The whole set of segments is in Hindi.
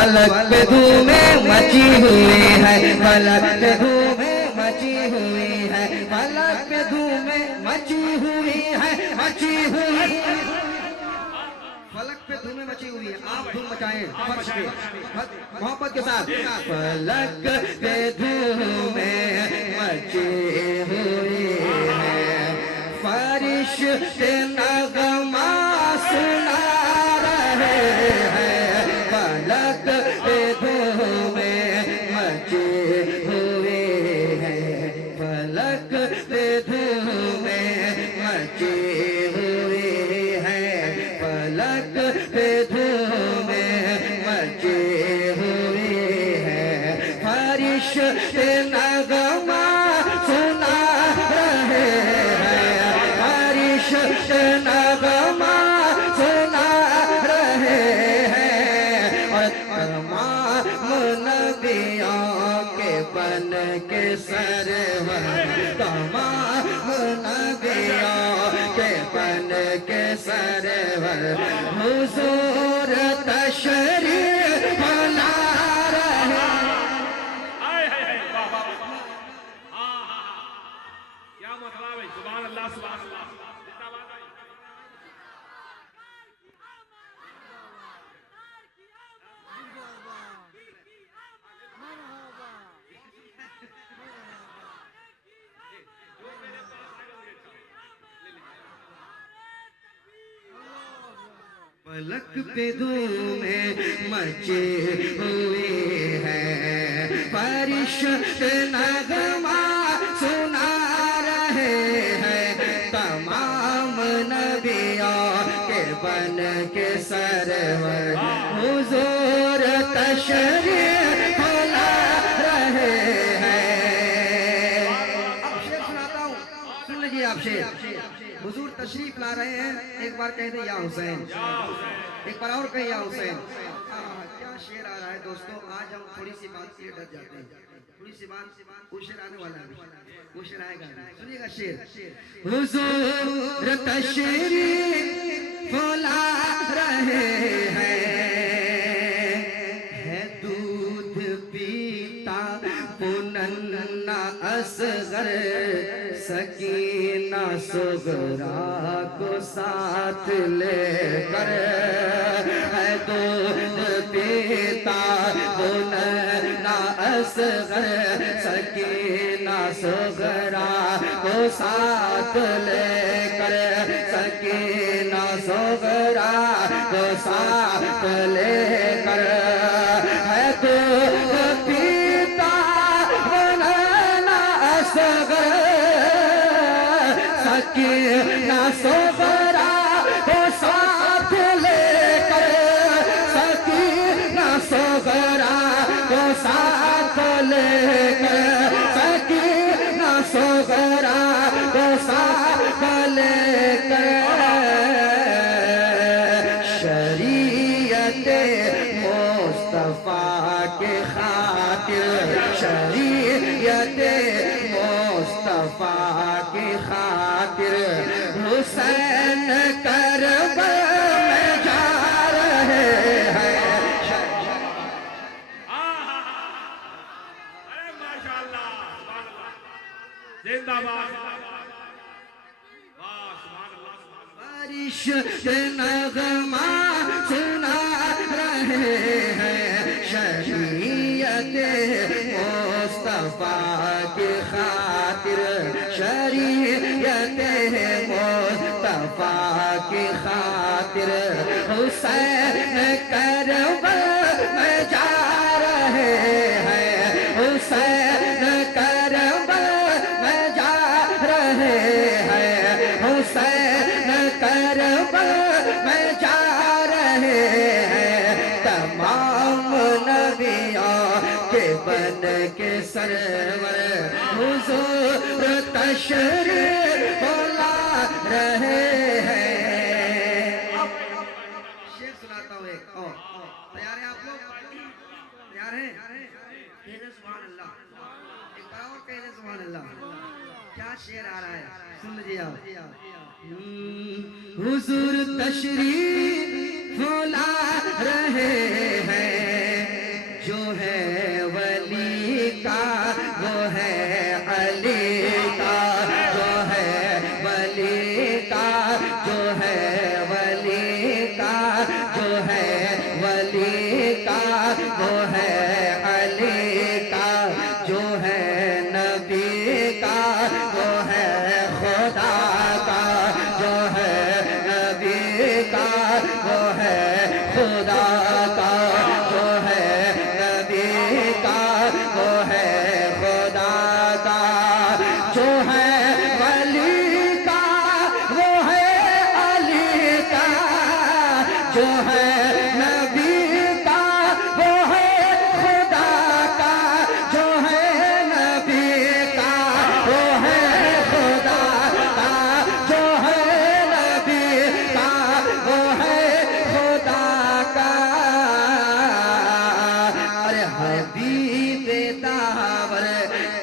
फलक पे धूमें मची हुई है, फलक पे धूमें मची हुई है, फलक पे धूमें मची हुई है, मची हुई फलक पे धूमें मची हुई है। आप धूम मचाएं फर्श पे मोहब्बत के साथ। फलक पे धूमें मची हुई है, फरिश्ते नगमा सुना रहे हैं, फलक पे धूमें मची हुई है, फलक पे धूमें मची हुई है, फलक पे धूमें मची हुई है, फरिश्ते नगमा सुना रहे हैं, फरिश्ते नगमा सुना रहे हैं, और तमाम नबियों के बन के सरवर, तमाम नबियों के बन के सरवर हुजूर तशरीफ ला रहे। क्या मतलब है? सुभान अल्लाह, सुभान अल्लाह। जिंदाबाद। फलक पे धूमें मचे हुए हैं, फरिश्ते नगमा सुना रहे हैं, तमाम नबियों के बन के सरवर हुजूर तशरीफ ला रहे हैं। अब शेर सुनाता हूँ, सुन लीजिए आप शेर। हुजूर तशरीफ ला रहे हैं, एक बार कह दे या हुसैन, एक बार और कहे या हुसैन। क्या शेर आ रहा है दोस्तों। आज हम थोड़ी सी बात के लिए डर जाते हैं, थोड़ी सी बात, वो शेर आने वाला है, वो शेर आएगा। सुनिएगा शेर। हुजूर तशरीफ ला रहे हैं, है दूध पीता पुनन्ना असगर, सकीना सुगरा को साथ लेकर, है दूध पीता पुनन्ना असगर, सकीना सुगरा को साथ लेकर, सकीना सुगरा को साथ लेकर, है दूध पीता पुनन्ना असगर, सकीना सुगरा को साथ लेकर, सकीना सुगरा को साथ लेकर, सकीना सुगरा को साथ लेकर, शरीयते मुस्तफा के खातिर, शरीयते मुस्तफा की खातिर, हुसैन करबला में जा रहे हैं। अरे माशाअल्लाह, सुभान अल्लाह, जिंदाबाद। वाह, सुभान अल्लाह, सुभान अल्लाह। फरिश्ते नगमा सुना रहे हैं, शरीयते मुस्तफा की खातिर, शरीयते मुस्तफा की खातिर, हुसैन करबला में जा रहे हैं, हुसैन करबला में जा रहे हैं, हुसैन करबला में जा रहे हैं, तमाम नबियों के बन के सरवर हुजूर तशरीफ ला रहे हैं। शेर सुनाता हूँ एक और। तैयार हैं आप लोग? तैयार हैं? कह दे सुभान अल्लाह, एक बार और कह दे सुभान अल्लाह। क्या शेर आ रहा है, सुन लीजिए आप। हुजूर तशरीफ ला रहे हैं, जो है वली का वो है अली का, जो है वली का, जो है वली का, जो है वली का वो है अली का, जो है नबी का वो है खुदा का, जो है नबी का वो है खुदा का, जो है नबी का वो है खुदा का, जो है वली का वो है अली का, जो है नबी का वो है खुदा का, जो है नबी का वो है खुदा का, जो है नबी का वो है खुदा का। अरे हबीब दावर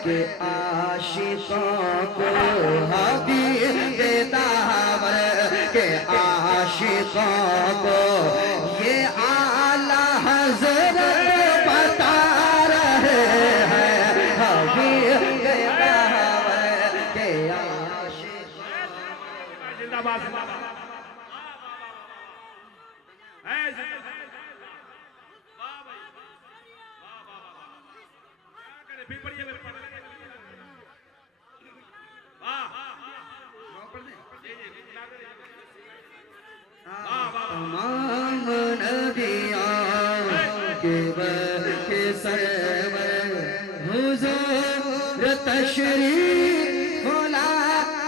के आशिकों को, हबीब दावर के आशिकों को ये आला हज़रत बता रहे हैं, हबीब दावर के आशिकों। जिंदाबाद जिंदाबाद। है जिंदाबाद। वाह भाई वाह वाह वाह। क्या करे फिर पढ़िए फिर पढ़िए। वाह जी जी ना करिए। तमाम नबियों के सरवर हुजूर तशरीफ ला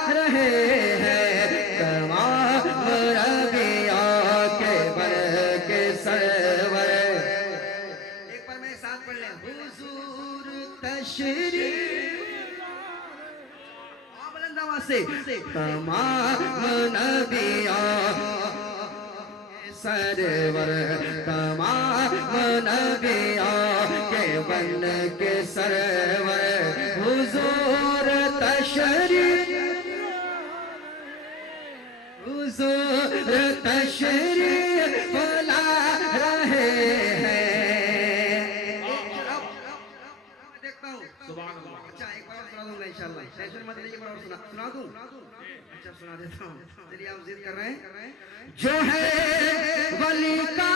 रहे हैं, तमाम नबियों के सरवर। एक बार मेरे साथ पढ़ लें, हुजूर तशरीफ से तमाम नबियों सरवर, तमाम नबियों के बन के सरवर हुजूर तशरीफ, हुजूर तशरीफ ला रहे हैं। देखता हूँ सुभान अल्लाह। अच्छा एक बार सुना दूंगा इंशाल्लाह, टेंशन मत लीजिए, एक बार सुना दूं। अच्छा सुना देता हूँ, चलिए आप जिद कर रहे हैं। जो है वली का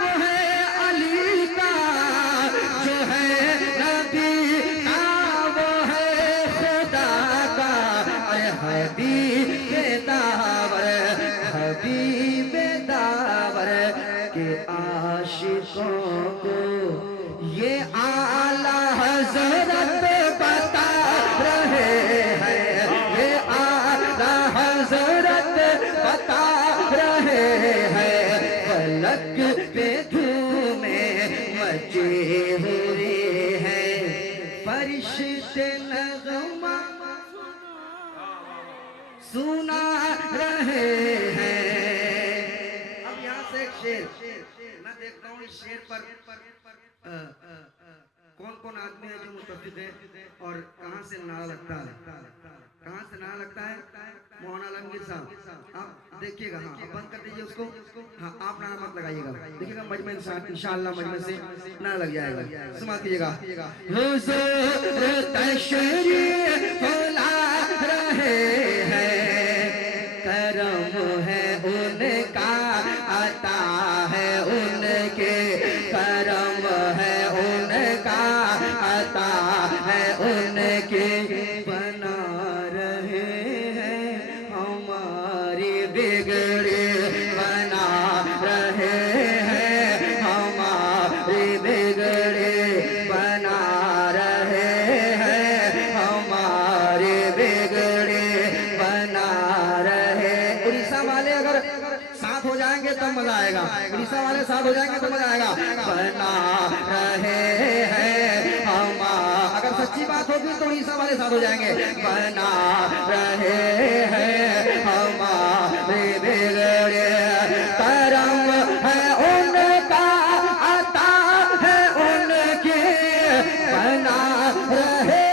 वो है अली का, जो है नबी का वो है खुदा का। अरे हबीब दावर, हबीब दावर के आशिकों को ये आला हज़रत बता रहे हैं, ये आला हज़रत बता रहे हैं। फलक पे धूमे मचे हुए हैं, फरिश्ते नग़मा सुना रहे हैं। अब यहाँ से एक शेर मैं देखता हूँ, इस शेर पर कौन कौन आदमी है जो मुत्तफिक है और कहाँ से नारा लगता है, कहाँ से नारा लगता है। मोहन आलमगीर साहब आप देखिएगा, हाँ आप बंद कर दीजिए उसको, हाँ आप नारा मत लगाइएगा, देखिएगा मजमे इंशाअल्लाह मजमे से नारा लग जाएगा। समाप्त कीजिएगा। हुजूर तशरीफ ला रहे हैं, करम है उनका, अता है उनके, करम है उनका, अता है उनके। बना रहे हैं हमारी बिगड़ी, बना रहे हैं हमारी बिगड़ी, बना रहे हैं हमारी बिगड़ी, बना रहे। उड़ीसा वाले अगर साथ हो जाएंगे तब मजा आएगा, उड़ीसा वाले साथ हो जाएंगे तो मजा आएगा। बना रहे हैं हम, अगर सच्ची बात होगी तो उड़ीसा वाले साथ हो जाएंगे। बना रहे हैं हमारे बिगड़े, करम है उनका, अता है उनके, बना रहे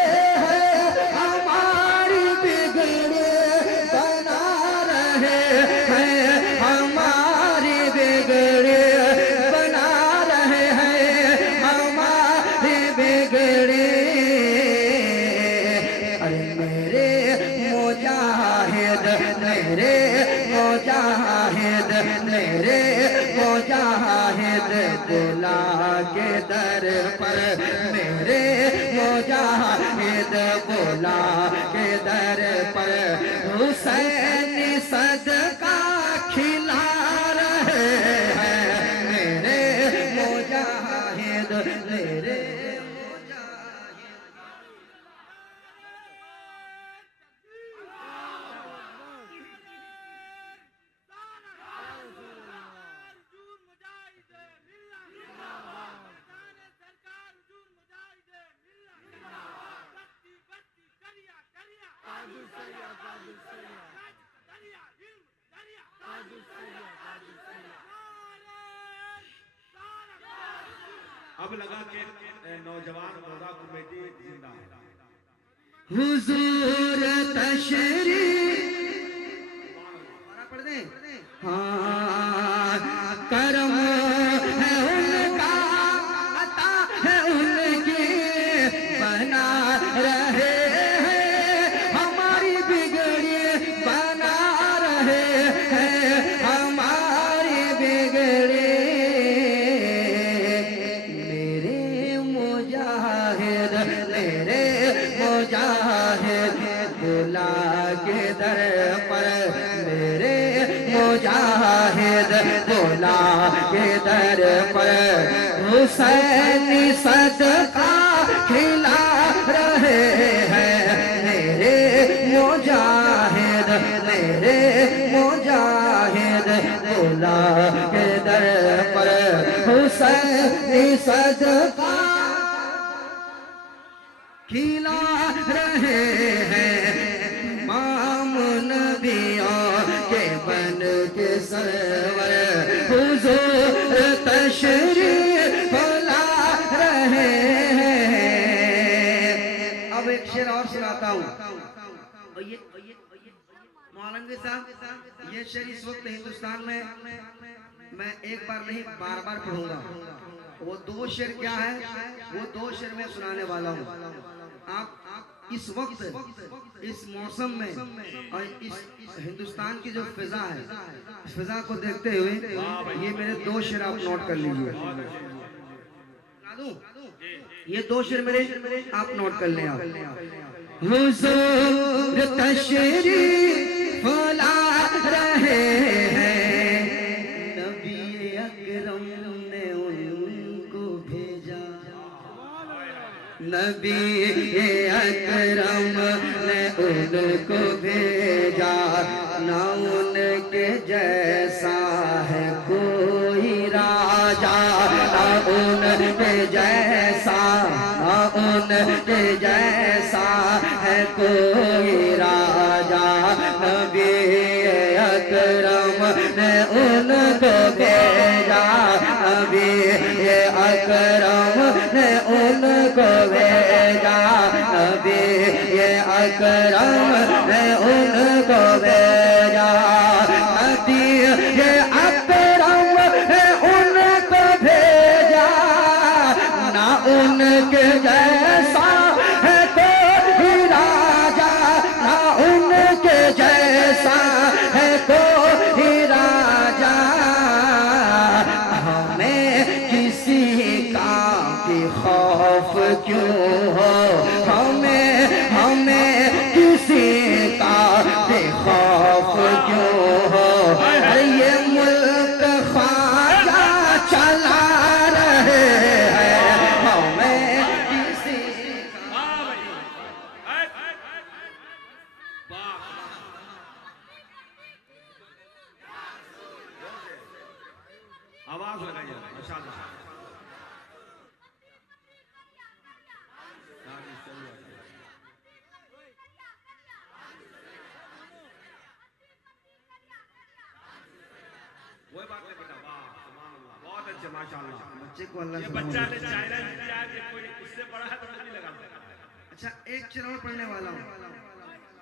हैं हमारी बिगड़े, बना रहे हैं हमारी बिगड़े, बना रहे हैं हम मुजाहिद मेरे मुजाहिद बुला के दर पर, मेरे मुजाहिद बुला के दर पर, हुसैन सदका खिला रहे हैं मेरे मुजाहिद मेरे अब लगा के नौजवान रोजा कमेटी जिंदा है। हुजूर तशरीफ पढ़ दे, हाँ करम है उनका, अता है उनकी, बना रहे हैं हमारी बिगड़ी, बना रहे हैं हमारी बिगड़ी। मेरे मुजाहिद बुला के दर पर, मेरे मुजाहिद बुला के दर पर, हुसैन सदका खिला रहे हैं मेरे मुजाहिद मेरे मुजाहिद बुला के दर पर, हुसैन सदका खिला रहे हैं इमाम नबियों के बन के सरवर, हुजूर तशरीफ ला रहे हैं। अब एक शेर और सुनाता हूँ। मौलवी साहब, ये शेर इस वक्त हिंदुस्तान में मैं एक बार नहीं बार बार पढ़ूंगा। वो दो शेर क्या है, वो दो शेर मैं सुनाने वाला हूँ। आप इस वक्त इस मौसम में और इस हिंदुस्तान की जो फिजा है, इस फिजा को देखते हुए ये मेरे दो शेर आप नोट कर लीजिए। ये दो शेर मेरे आप नोट कर लें। हुजूर तशरीफ ला रहे हैं, नबी अकरम ने उनको भेजा, नबी अकरम ने उनको भेजा, ना उनके जैसा है कोई राजा, ना उनके जैसा, ना उनके जैसा है कोई राजा, नबी अकरम ने उनको भेजा, नबी अकरम ने उनको भेजा, नबी अकरम ने उनको भेजा, नबी अकरम ने उनको भेजा, ना उनके जैसा है कोई राजा, ना उनके जैसा है कोई राजा, हमें किसी का भी खौफ क्यों हो, हमें किसी का भी खौफ क्यों हो, ये मुल्क ख्वाजा चला रहे हैं, हमें किसी आवाज लगाइए माशाअल्लाह। कोई बात नहीं बेटा, वाह सुभान अल्लाह, बहुत अच्छे माशाअल्लाह। बच्चे को अल्लाह ये बच्चा ने चाइना किया कि कोई इससे बड़ा है तो नहीं लगा। अच्छा, एक शेर और पढ़ने वाला हूँ।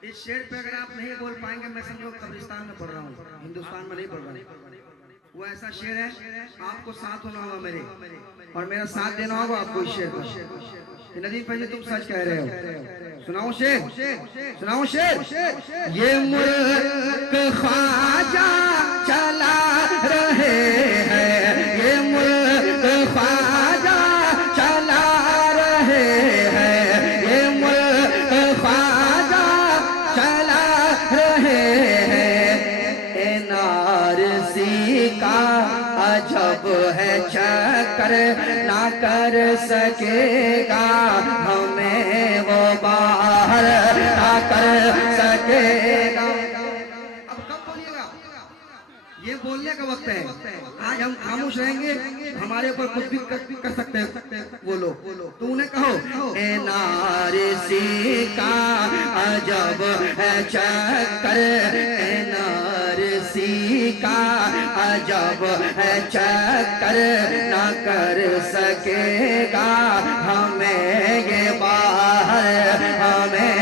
इस शेर पे अगर आप नहीं बोल पाएंगे, मैं समझो कब्रिस्तान में पढ़ रहा हूँ, हिंदुस्तान में नहीं पढ़ रहा हूँ। वो ऐसा शेर है, आपको साथ होना होगा मेरे, और मेरा साथ देना होगा आपको इस शेर को। नदीम भाई तुम सच कह रहे हो, सुनाओ शेर, सुनाओ शेर। ये मुल्क ख्वाजा चला सी का अजब है चक्कर, ना कर सकेगा हमें वो बाहर, ना कर सकेगा। अब कब बोलिएगा? ये बोलने का वक्त है। आज हम खामोश रहेंगे, हमारे ऊपर कुछ भी कर सकते हैं वो लोग। तो उन्हें कहो, ए नारसी का अजब है चक्कर, ए नारसी का अजब है चक्कर, ना कर सकेगा हमें ये बाहर, हमें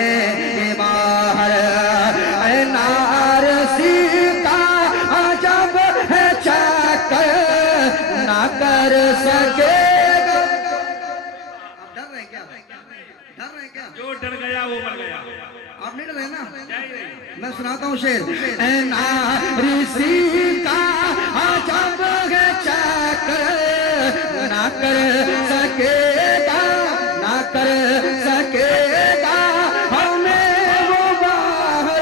ये बाहर। ए नारसी का अजब है चक्कर, ना कर सकेगा। आप डर रहे क्या? डर रहे क्या? जो डर गया वो मर गया। आप नहीं डरे ना? मैं सुनाता हूँ शेर। ए नारसी का अजब है चक्कर, ना कर सकेगा, ना कर सकेगा हमें वो बाहर,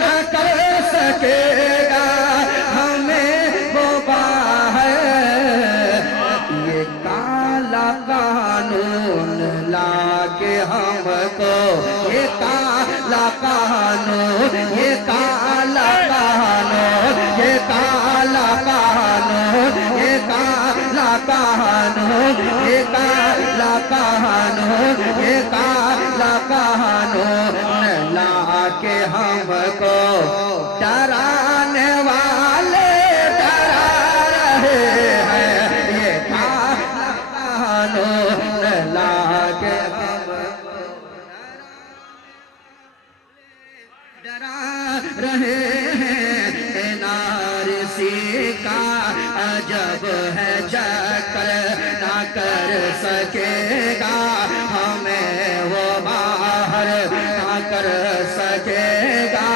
ना कर सकेगा हमें वो बाहर। ये काला कानून लाके हमको, ये काला कानून, ये काला कानून, ये काला कानून, ये काला कानून, ये काला कानून, ये काला कानून लाके हमको डराने वाले डरा रहे हैं। ये काला कानून लाके डरा रहे हैं। नारसी का अजब है चक्कर, ना कर सकेगा हमें वो बाहर, ना कर सकेगा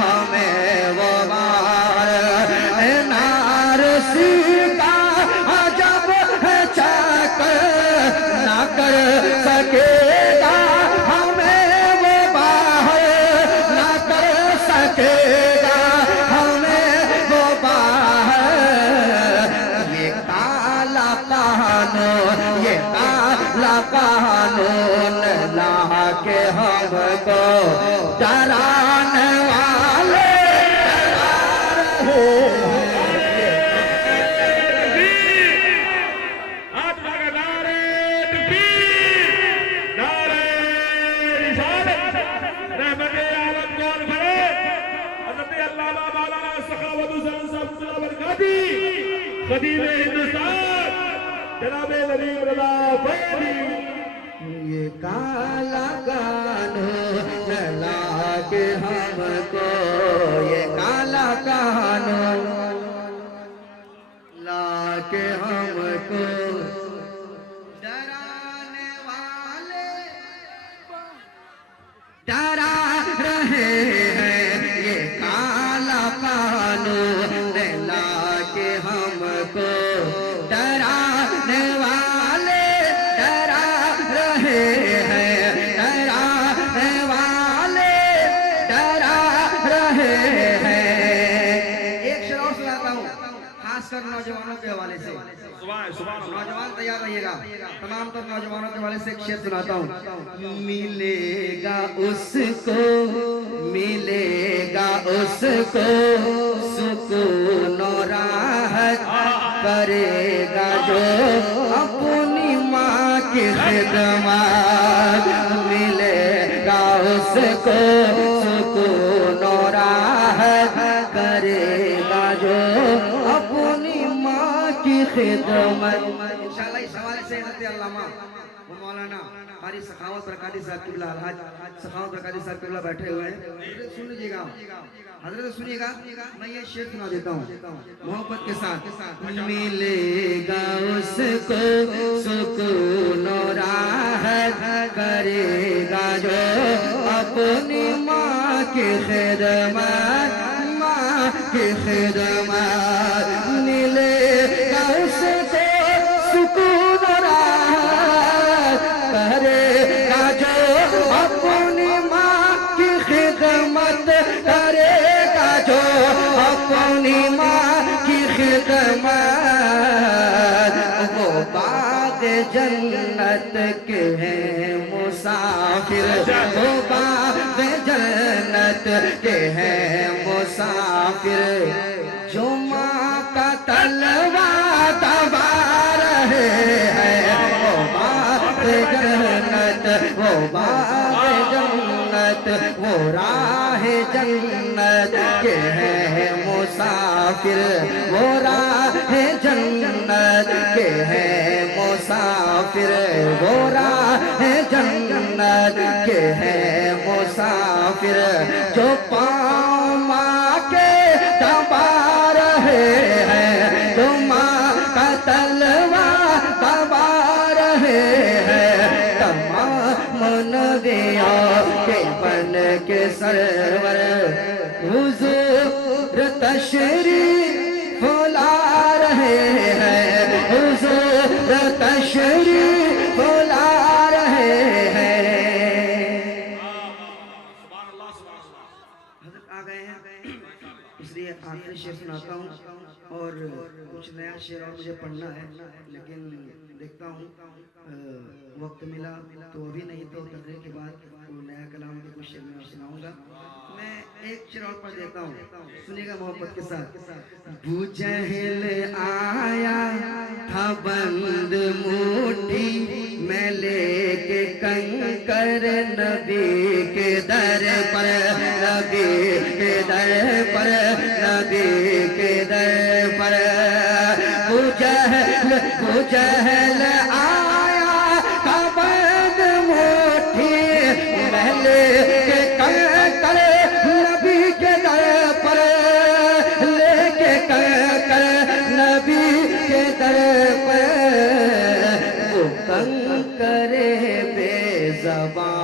हमें वो बाहर। नारसी का अजब है चक्कर, ना कर सकेगा हमें वो बाहर, ना कर सकेगा हमें वो बाहर। ये काला कानून, ये काला कानून लाके हमको डराने वाले डरा रहे हैं। हाथ लगा नारे तकबीर, नारे रिसालत, रहमत आलम कौन खड़े? हज़रत अल्लामा मौलाना सखावत हुसैन साहब बरकाती, खदीम हिंदुस्तान, जनाब नबी रज़ा फैज़ी। ये काला कानून लाके हमको, ये काला कानून लाके हमको डराने वाले डरा रहे हैं। ये काला कानून लाके हमको डराने वाले डरा रहे हैं, डराने वाले डरा रहे हैं। एक शेर और सुनाता हूँ, खासकर नौजवानों के हवाले से। नौजवान तैयार रहिएगा, तमाम तर नौजवानों के हवाले से एक शेर सुनाता हूँ। मिलेगा उसको, मिलेगा उसको सुकून और राहत, करेगा जो अपनी माँ की खिदमत। मिलेगा उसको सुकून और राहत, करेगा जो अपनी माँ की खिदमत। इंशाअल्लाह इस हवाले से हज़रत अल्लामा वो मौलाना कारी सखावत बरकाती साहब किबला, अलहाज सखावत बरकाती साहब किबला बैठे हुए हैं। हज़रत सुन लीजिएगा, हज़रत सुनिएगा। मैं ये शेर सुना देता हूँ मोहब्बत के साथ। मिलेगा उसको सुकून और राहत, करेगा जो अपनी माँ की खिदमत, माँ की खिदमत। मिलेगा उसको सुकून और राहत, करेगा जो अपनी माँ की खिदमत, करेगा जो अपनी माँ जन्नत के हैं मुसाफिर, वो बाग जन्नत के हैं मुसाफिर। जो माँ का तलवा दबा रहे हैं, वो बाग जन्नत, वो बाग जन्नत, वो राह जन्नत के हैं मुसाफिर, वो राह जन्नत के हैं मुसाफिर, वो राह जन्नत के हैं मुसाफिर। जो पाँव माँ के दबा रहे हैं, जो माँ का तलवा दबा रहे हैं, तमाम नदियों के बन के सरवर हुजूर तशरीफ ला रहे हैं, हुजूर तशरीफ ला रहे हैं। सुभान अल्लाह, सुभान अल्लाह। हज़रत आ गए हैं, इसलिए आखिरी शेर सुनाता हूँ और कुछ नया शेर और मुझे पढ़ना है, लेकिन देखता हूँ वक्त मिला तो अभी, नहीं तो तकरीर के बाद वो नया कलाम के कुछ शेर मैं सुनाऊंगा। मैं एक शेर और पढ़ देता हूँ, सुनिएगा मोहब्बत के साथ। अबू जहल आया था बंद मुट्ठी मैं लेके कंकर नबी के दर पर, नबी के दर पर, नबी के दर पर। अबू जहल आया था बंद मुट्ठी मैं लेके कंकर नबी के दर पर, लेके कंकर नबी के दर पर। वो कंकरे बेज़बान